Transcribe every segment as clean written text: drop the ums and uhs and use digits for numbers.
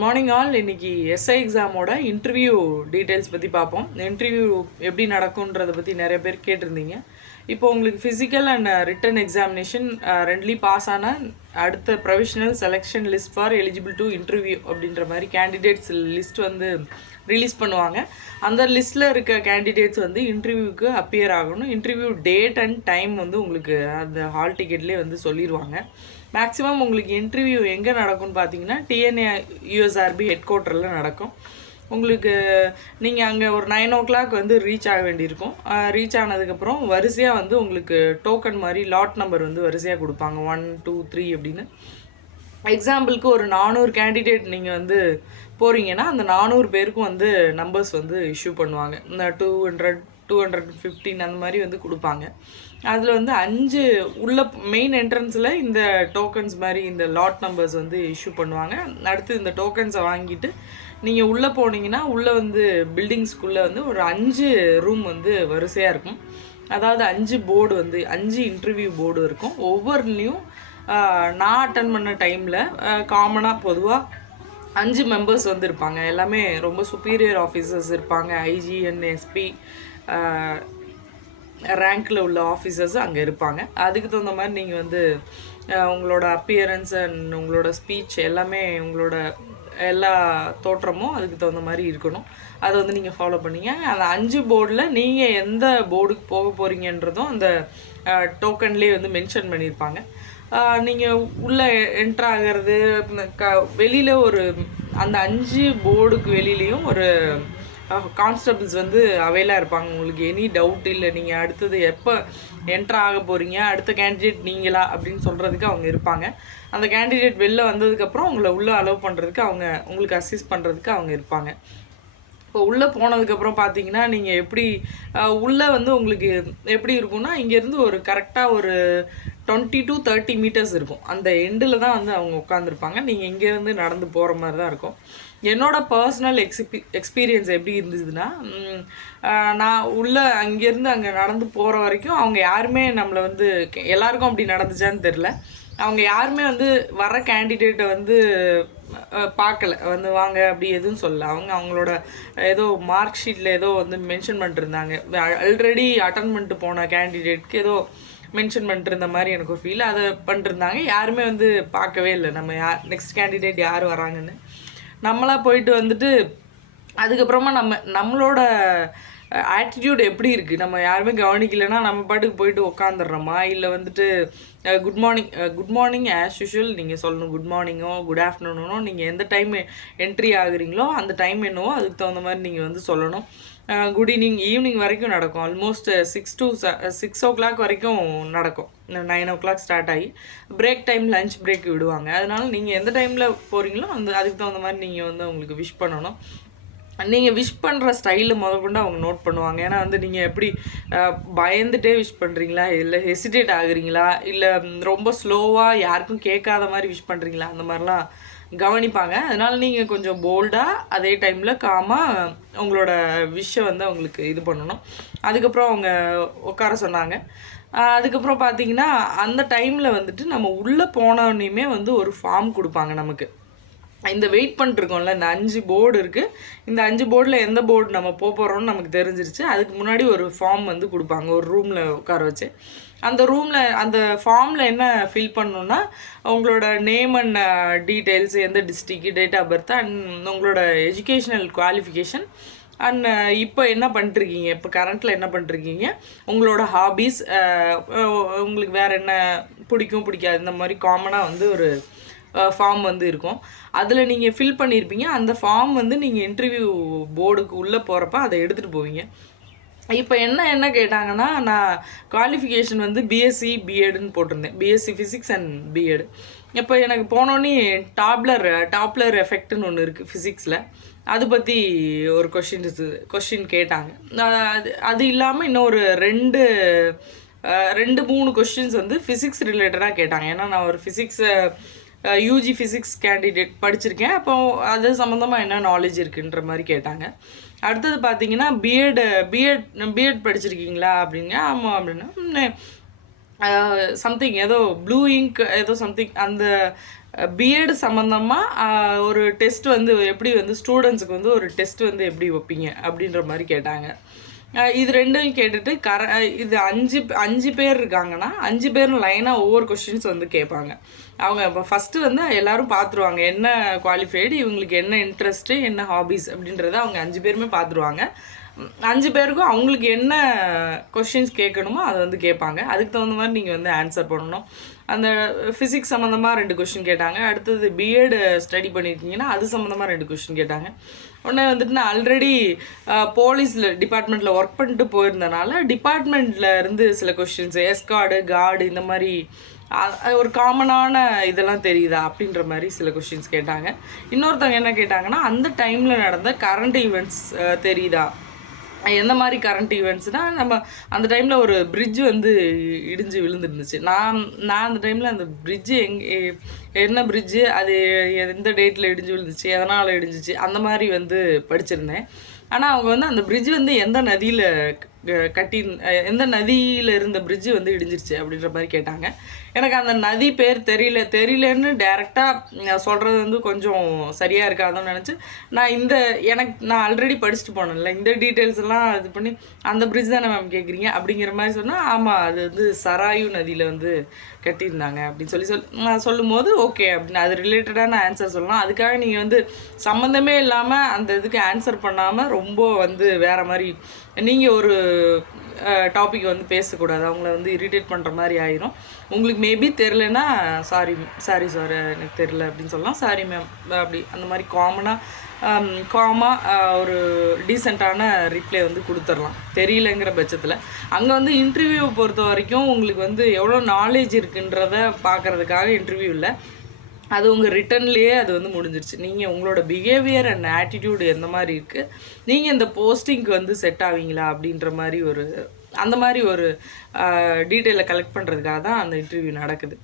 Morning all இன்னைக்கு SI எக்ஸாமோட interview details பற்றி பார்ப்போம். இன்டர்வியூ எப்படி நடக்கும்ன்றதை பற்றி நிறைய பேர் கேட்டிருந்தீங்க. இப்போ உங்களுக்கு ஃபிசிக்கல் அண்ட் ரிட்டன் எக்ஸாமினேஷன் ரெண்டுலேயும் பாஸ் ஆனால் அடுத்த provisional selection list for eligible to interview அப்படின்ற மாதிரி கேண்டிடேட்ஸ் லிஸ்ட் வந்து ரிலீஸ் பண்ணுவாங்க. அந்த லிஸ்ட்டில் இருக்க கேண்டிடேட்ஸ் வந்து இன்டர்வியூக்கு அப்பியர் ஆகணும். இன்டர்வியூ டேட் அண்ட் டைம் வந்து உங்களுக்கு அந்த ஹால் டிக்கெட்லேயே வந்து சொல்லிடுவாங்க. மேக்ஸிமம் உங்களுக்கு இன்டர்வியூ எங்கே நடக்கும்னு பார்த்தீங்கன்னா டிஎன்ஏ யூஎஸ்ஆர்பி ஹெட் குவார்ட்டரில் நடக்கும். உங்களுக்கு நீங்கள் அங்கே ஒரு 9 o'clock வந்து ரீச் ஆக வேண்டியிருக்கும். ரீச் ஆனதுக்கப்புறம் வரிசையாக வந்து உங்களுக்கு டோக்கன் மாதிரி லாட் நம்பர் வந்து வரிசையாக கொடுப்பாங்க 1 2 3 அப்படின்னு. எக்ஸாம்பிளுக்கு ஒரு 400 கேண்டிடேட் நீங்கள் வந்து போகிறீங்கன்னா அந்த 400 பேருக்கும் வந்து நம்பர்ஸ் வந்து இஷ்யூ பண்ணுவாங்க. 200 215 அந்த மாதிரி வந்து கொடுப்பாங்க. அதில் வந்து 5 உள்ள மெயின் என்ட்ரன்ஸில் இந்த டோக்கன்ஸ் மாதிரி இந்த லாட் நம்பர்ஸ் வந்து இஷ்யூ பண்ணுவாங்க. அடுத்து இந்த டோக்கன்ஸை வாங்கிட்டு நீங்கள் உள்ளே போனீங்கன்னா உள்ளே வந்து பில்டிங்ஸ்குள்ளே வந்து ஒரு 5 ரூம் வந்து வரிசையாக இருக்கும். அதாவது 5 போர்டு வந்து 5 இன்டர்வியூ போர்டு இருக்கும். ஒவ்வொருலேயும் நான் அட்டன் பண்ண டைமில் காமனாக பொதுவாக 5 மெம்பர்ஸ் வந்து இருப்பாங்க. எல்லாமே ரொம்ப சுப்பீரியர் ஆஃபீஸர்ஸ் இருப்பாங்க. ஐஜிஎன் எஸ்பி ரேங்க்கில் உள்ள ஆஃபீஸர்ஸ் அங்கே இருப்பாங்க. அதுக்கு தகுந்த மாதிரி நீங்கள் வந்து உங்களோட அப்பியரன்ஸ் அண்ட் உங்களோட ஸ்பீச் எல்லாமே உங்களோட எல்லா தோற்றமும் அதுக்கு தகுந்த மாதிரி இருக்கணும். அதை வந்து நீங்கள் ஃபாலோ பண்ணிங்க. அந்த 5 போர்டில் நீங்கள் எந்த போர்டுக்கு போக போகிறீங்கன்றதும் அந்த டோக்கன்லேயே வந்து மென்ஷன் பண்ணியிருப்பாங்க. நீங்கள் உள்ளே என்ட்ரு ஆகிறது வெளியில் ஒரு அந்த 5 போர்டுக்கு வெளியிலையும் ஒரு கான்ஸ்டபிள்ஸ் வந்து அவைலாக இருப்பாங்க. உங்களுக்கு எனி டவுட் இல்லை நீங்கள் அடுத்தது எப்போ என்ட்ரு ஆக போகிறீங்க, அடுத்த கேண்டிடேட் நீங்களா அப்படின்னு சொல்கிறதுக்கு அவங்க இருப்பாங்க. அந்த கேண்டிடேட் வெளில வந்ததுக்கப்புறம் உங்களை உள்ளே அலோவ் பண்ணுறதுக்கு அவங்க உங்களுக்கு அசிஸ்ட் பண்ணுறதுக்கு அவங்க இருப்பாங்க. இப்போ உள்ளே போனதுக்கப்புறம் பார்த்தீங்கன்னா நீங்கள் எப்படி உள்ளே வந்து உங்களுக்கு எப்படி இருக்கும்னா இங்கேருந்து ஒரு கரெக்டாக ஒரு 20 to 30 மீட்டர்ஸ் இருக்கும். அந்த எண்டில் தான் வந்து அவங்க உட்காந்துருப்பாங்க. நீங்கள் இங்கேருந்து நடந்து போகிற மாதிரி தான் இருக்கும். என்னோடய பர்சனல் எக்ஸ்பீரியன்ஸ் எப்படி இருந்ததுன்னா, நான் உள்ளே அங்கேருந்து அங்கே நடந்து போகிற வரைக்கும் அவங்க யாருமே நம்மளை வந்து எல்லாருக்கும் அப்படி நடந்துச்சான்னு தெரில. அவங்க யாருமே வந்து வர கேண்டிடேட்டை வந்து பார்க்கல, வந்து வாங்க அப்படி எதுவும் சொல்லல. அவங்களோட ஏதோ மார்க் ஷீட்டில் ஏதோ வந்து மென்ஷன் பண்ணிட்டுருந்தாங்க. ஆல்ரெடி அட்டன் பண்ணிட்டு போன கேண்டிடேட்க்கு ஏதோ மென்ஷன் பண்ணிட்டுருந்த மாதிரி எனக்கு ஒரு ஃபீல். அதை பண்ணிட்டுருந்தாங்க. யாருமே வந்து பார்க்கவே இல்லை நம்ம நெக்ஸ்ட் கேண்டிடேட் யார் வராங்கன்னு. நம்மளாக போயிட்டு வந்துட்டு அதுக்கப்புறமா நம்மளோட ஆட்டிடியூட் எப்படி இருக்குது, நம்ம யாருமே கவனிக்கலைன்னா நம்ம பாட்டுக்கு போயிட்டு உக்காந்துடுறோமா, இல்லை வந்துட்டு குட் மார்னிங் ஆஸ் யூஷுவல் நீங்கள் சொல்லணும். குட் மார்னிங்கோ குட் ஆஃப்டர்நூனோ நீங்கள் எந்த டைம் என்ட்ரி ஆகுறீங்களோ அந்த டைம் என்னவோ அதுக்கு தகுந்த மாதிரி நீங்கள் வந்து சொல்லணும். குட் ஈவினிங் வரைக்கும் நடக்கும். ஆல்மோஸ்ட் 6 o'clock வரைக்கும் நடக்கும். 9 o'clock ஸ்டார்ட் ஆகி பிரேக் டைம் லஞ்ச் பிரேக் விடுவாங்க. அதனால நீங்கள் எந்த டைமில் போகிறீங்களோ அதுக்கு தகுந்த மாதிரி நீங்கள் வந்து அவங்களுக்கு விஷ் பண்ணணும். நீங்கள் விஷ் பண்ணுற ஸ்டைலு முதற்கொண்டு அவங்க நோட் பண்ணுவாங்க. ஏன்னா வந்து நீங்கள் எப்படி பயந்துட்டே விஷ் பண்ணுறீங்களா, இல்லை ஹெசிடேட் ஆகுறீங்களா, இல்லை ரொம்ப ஸ்லோவாக யாருக்கும் கேட்காத மாதிரி விஷ் பண்ணுறீங்களா, அந்த மாதிரிலாம் கவனிப்பாங்க. அதனால் நீங்கள் கொஞ்சம் போல்டாக அதே டைமில் காமாக உங்களோட விஷை வந்து அவங்களுக்கு இது பண்ணணும். அதுக்கப்புறம் அவங்க உட்கார சொன்னாங்க. அதுக்கப்புறம் பார்த்தீங்கன்னா அந்த டைமில் வந்துட்டு நம்ம உள்ளே போனோடனேயுமே வந்து ஒரு ஃபார்ம் கொடுப்பாங்க நமக்கு. இந்த வெயிட் பண்ணிட்டுருக்கோம்ல, இந்த 5 போர்டு இருக்குது. இந்த 5 போர்டில் எந்த போர்டு நம்ம போகிறோம்னு நமக்கு தெரிஞ்சிருச்சு. அதுக்கு முன்னாடி ஒரு ஃபார்ம் வந்து கொடுப்பாங்க ஒரு ரூமில் உட்கார வச்சு. அந்த ஃபார்மில் என்ன ஃபில் பண்ணணுன்னா உங்களோட நேம் அண்ட் டீட்டெயில்ஸ், எந்த district, date of birth and உங்களோட எஜுகேஷ்னல் குவாலிஃபிகேஷன் அண்ட் இப்போ என்ன பண்ணிட்டுருக்கீங்க, இப்போ கரண்ட்டில் என்ன பண்ணிட்டுருக்கீங்க, உங்களோட ஹாபீஸ், உங்களுக்கு வேறு என்ன பிடிக்கும் பிடிக்காது, இந்த மாதிரி காமனாக வந்து ஒரு ஃபார்ம் வந்து இருக்கும். அதில் நீங்கள் ஃபில் பண்ணியிருப்பீங்க. அந்த ஃபார்ம் வந்து நீங்கள் இன்டர்வியூ போர்டுக்கு உள்ளே போகிறப்ப அதை எடுத்துகிட்டு போவீங்க. இப்போ என்ன கேட்டாங்கன்னா, நான் குவாலிஃபிகேஷன் வந்து பிஎஸ்சி பிஎட்னு போட்டிருந்தேன். BSc physics and BEd. இப்போ எனக்கு போனோன்னே டாப்லர் எஃபெக்ட்னு ஒன்று இருக்குது ஃபிசிக்ஸில். அது பற்றி ஒரு கொஷின் கேட்டாங்க. அது இல்லாமல் இன்னும் ஒரு 2-3 கொஷின்ஸ் வந்து ஃபிசிக்ஸ் ரிலேட்டடாக கேட்டாங்க. ஏன்னா நான் ஒரு யூஜி ஃபிசிக்ஸ் கேண்டிடேட் படிச்சிருக்கேன். அப்போ அது சம்மந்தமாக என்ன நாலேஜ் இருக்குன்ற மாதிரி கேட்டாங்க. அடுத்தது பார்த்தீங்கன்னா பிஎட் படிச்சிருக்கீங்களா அப்படிங்க. ஆமாம் அப்படின்னா சம்திங் ஏதோ ப்ளூ இங்க் ஏதோ சம்திங் அந்த பிஎட் சம்மந்தமாக ஒரு டெஸ்ட் வந்து எப்படி வந்து ஸ்டூடெண்ட்ஸுக்கு வந்து ஒரு டெஸ்ட் வந்து எப்படி வைப்பீங்க அப்படின்ற மாதிரி கேட்டாங்க. இது ரெண்டும் கேட்டுட்டு இது 5 பேர் இருக்காங்கன்னா 5 பேரும் லைனாக ஒவ்வொரு கொஷின்ஸ் வந்து கேட்பாங்க. அவங்க இப்போ ஃபஸ்ட்டு வந்து எல்லோரும் பார்த்துருவாங்க என்ன குவாலிஃபைடு, இவங்களுக்கு என்ன இன்ட்ரெஸ்ட்டு, என்ன ஹாபீஸ் அப்படின்றத அவங்க 5 பேருமே பார்த்துருவாங்க. 5 பேருக்கும் அவங்களுக்கு என்ன கொஷின்ஸ் கேட்கணுமோ அதை வந்து கேட்பாங்க. அதுக்கு தகுந்த மாதிரி நீங்கள் வந்து ஆன்சர் பண்ணணும். அந்த ஃபிசிக்ஸ் சம்மந்தமாக 2 கொஷின் கேட்டாங்க. அடுத்தது பிஎட் ஸ்டடி பண்ணியிருக்கீங்கன்னா அது சம்மந்தமாக 2 கொஷின் கேட்டாங்க. உடனே வந்துட்டு நான் ஆல்ரெடி போலீஸில் டிபார்ட்மெண்ட்டில் ஒர்க் பண்ணிட்டு போயிருந்தனால டிபார்ட்மெண்ட்டில் இருந்து சில கொஷின்ஸ் எஸ்கார்டு கார்டு இந்த மாதிரி ஒரு காமனான இதெல்லாம் தெரியுதா அப்படின்ற மாதிரி சில கொஷின்ஸ் கேட்டாங்க. இன்னொருத்தவங்க என்ன கேட்டாங்கன்னா அந்த டைமில் நடந்த கரண்ட் ஈவெண்ட்ஸ் தெரியுதா, எந்த மாதிரி கரண்ட் ஈவெண்ட்ஸ்னால் நம்ம அந்த டைமில் ஒரு பிரிட்ஜ் வந்து இடிஞ்சு விழுந்துருந்துச்சு. நான் அந்த டைமில் அந்த பிரிட்ஜு என்ன பிரிட்ஜு, அது எந்த டேட்டில் இடிஞ்சு விழுந்துச்சு, எதனால் இடிஞ்சிச்சு, அந்த மாதிரி வந்து படிச்சிருந்தேன். ஆனால் அவங்க வந்து அந்த பிரிட்ஜ் வந்து எந்த நதியில் எந்த நதியில் இருந்த பிரிட்ஜு வந்து இடிஞ்சிருச்சு அப்படின்ற மாதிரி கேட்டாங்க. எனக்கு அந்த நதி பேர் தெரியலன்னு டேரெக்டாக சொல்கிறது வந்து கொஞ்சம் சரியாக இருக்காதுன்னு நினச்சி நான் ஆல்ரெடி படிச்சுட்டு போனேன்ல, இந்த டீட்டெயில்ஸ் எல்லாம் இது பண்ணி அந்த பிரிட்ஜ் தானே மேம் கேட்குறீங்க அப்படிங்கிற மாதிரி சொன்னால், ஆமாம் அது வந்து சராயு நதியில் வந்து கட்டியிருந்தாங்க அப்படின்னு நான் சொல்லும் போது ஓகே அப்படின்னு அது ரிலேட்டடான ஆன்சர் சொல்லலாம். அதுக்காக நீங்கள் வந்து சம்மந்தமே இல்லாமல் அந்த இதுக்கு ஆன்சர் பண்ணாமல் ரொம்ப வந்து வேறு மாதிரி நீங்கள் ஒரு டாபிக் வந்து பேசக்கூடாது. அவங்கள வந்து இரிட்டேட் பண்ணுற மாதிரி ஆயிரும். உங்களுக்கு மேபி தெரிலனா சாரி சார் எனக்கு தெரில அப்படின்னு சொல்லலாம். சாரி மேம் அப்படி அந்த மாதிரி காமாக ஒரு டீசெண்டான ரிப்ளை வந்து கொடுத்துடலாம் தெரியலங்கிற பட்சத்தில். அங்கே வந்து இன்டர்வியூவை பொறுத்த வரைக்கும் உங்களுக்கு வந்து எவ்வளோ நாலேஜ் இருக்குன்றத பார்க்குறதுக்காக இன்டர்வியூ இல்லை, அது உங்கள் ரிட்டன்லேயே அது வந்து முடிஞ்சிருச்சு. நீங்கள் உங்களோட பிஹேவியர் அண்ட் ஆட்டிடியூடு எந்த மாதிரி இருக்குது, நீங்கள் இந்த போஸ்டிங்க்கு வந்து செட் ஆவீங்களா அப்படின்ற மாதிரி அந்த மாதிரி ஒரு டீட்டெயிலை கலெக்ட் பண்ணுறதுக்காக தான் அந்த இன்டர்வியூ நடக்குது.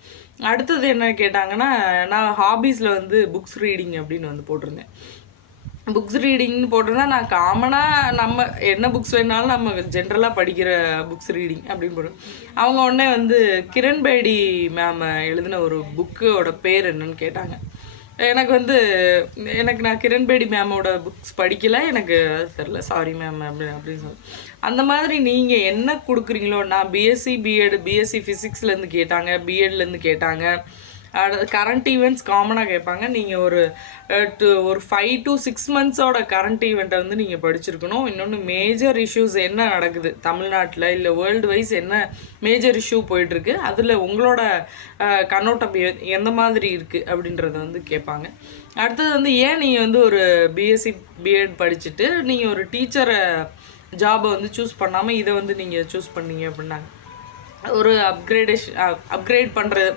அடுத்தது என்ன கேட்டாங்கன்னா, நான் ஹாபீஸில் வந்து புக்ஸ் ரீடிங் அப்படின்னு வந்து போட்டிருந்தேன். புக்ஸ் ரீடிங்னு போட்டிருந்தா நான் காமனாக நம்ம என்ன புக்ஸ் வேணாலும் நம்ம ஜென்ரலாக படிக்கிற புக்ஸ் ரீடிங் அப்படின்னு போடுறோம். அவங்க உடனே வந்து கிரண் பேடி மேம் எழுதின ஒரு புக்கோட பேர் என்னன்னு கேட்டாங்க. எனக்கு நான் கிரண் பேடி மேமோட புக்ஸ் படிக்கலை, எனக்கு அது தெரில, சாரி மேம் அப்படின்னு சொல்லி. அந்த மாதிரி நீங்கள் என்ன கொடுக்குறீங்களோ, நான் பிஎஸ்சி ஃபிசிக்ஸ்லேருந்து கேட்டாங்க, பிஎட்லேருந்து கேட்டாங்க, கரண்ட் ஈவெண்ட்ஸ் காமனாக கேட்பாங்க. நீங்கள் ஒரு 5 to 6 monthsோட கரண்ட் ஈவெண்ட்டை வந்து நீங்கள் படிச்சிருக்கணும். இன்னொன்று மேஜர் இஷ்யூஸ் என்ன நடக்குது தமிழ்நாட்டில் இல்லை வேர்ல்டு வைஸ் என்ன மேஜர் இஷ்யூ போயிட்டுருக்கு, அதில் உங்களோட கண்ணோட்டம் எந்த மாதிரி இருக்குது அப்படின்றத வந்து கேட்பாங்க. அடுத்தது வந்து ஏன் நீங்கள் வந்து ஒரு பிஎஸ்சி பிஎட் படிச்சுட்டு நீங்கள் ஒரு டீச்சரை ஜாபை வந்து சூஸ் பண்ணாமல் இதை வந்து நீங்கள் சூஸ் பண்ணீங்க அப்படின்னாங்க. ஒரு அப்கிரேட்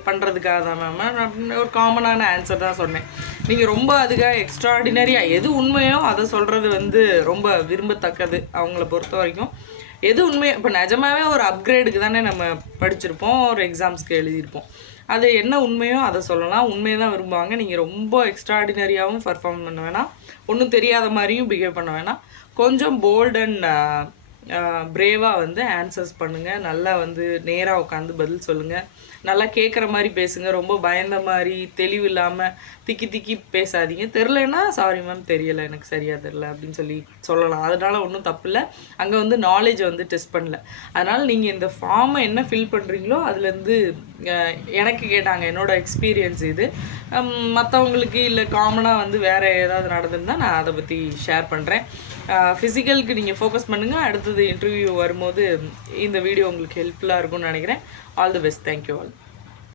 பண்ணுறதுக்காக தான் மேம் அப்படின்னு ஒரு காமனான ஆன்சர் தான் சொன்னேன். நீங்கள் ரொம்ப அதுக்காக எக்ஸ்ட்ராடினரியாக எது உண்மையோ அதை சொல்கிறது வந்து ரொம்ப விரும்பத்தக்கது அவங்கள பொறுத்த வரைக்கும். எது உண்மையோ இப்போ நிஜமாகவே ஒரு அப்கிரேடுக்கு தானே நம்ம படிச்சிருப்போம், ஒரு எக்ஸாம்ஸ்க்கு எழுதியிருப்போம். அது என்ன உண்மையோ அதை சொல்லலாம், உண்மையை தான் விரும்புவாங்க. நீங்கள் ரொம்ப எக்ஸ்ட்ராடினரியாகவும் பர்ஃபார்ம் பண்ண வேணாம், ஒன்றும் தெரியாத மாதிரியும் பிஹேவ் பண்ண வேணாம். கொஞ்சம் போல்ட் அண்ட் பிரேவாக வந்து ஆன்சர்ஸ் பண்ணுங்கள். நல்லா வந்து நேராக உட்காந்து பதில் சொல்லுங்கள். நல்லா கேட்குற மாதிரி பேசுங்க. ரொம்ப பயந்த மாதிரி தெளிவு இல்லாமல் திக்கி பேசாதீங்க. தெரிலன்னா சாரி மேம் தெரியலை, எனக்கு சரியாக தெரில அப்படின்னு சொல்லலாம். அதனால் ஒன்றும் தப்பு இல்லை. அங்கே வந்து நாலேஜை வந்து டெஸ்ட் பண்ணல. அதனால் நீங்கள் இந்த ஃபார்மை என்ன ஃபில் பண்ணுறீங்களோ அதுலேருந்து எனக்கு கேட்டாங்க, என்னோடய எக்ஸ்பீரியன்ஸ் இது. மற்றவங்களுக்கு இல்லை காமனாக வந்து வேறு ஏதாவது நடந்திருந்தால் நான் அதை பற்றி ஷேர் பண்ணுறேன். ஃபிசிக்கலுக்கு நீங்கள் ஃபோக்கஸ் பண்ணுங்கள். அடுத்தது இன்டர்வியூ வரும்போது இந்த வீடியோ உங்களுக்கு ஹெல்ப்ஃபுல்லாக இருக்கும்னு நினைக்கிறேன். All the best. Thank you all.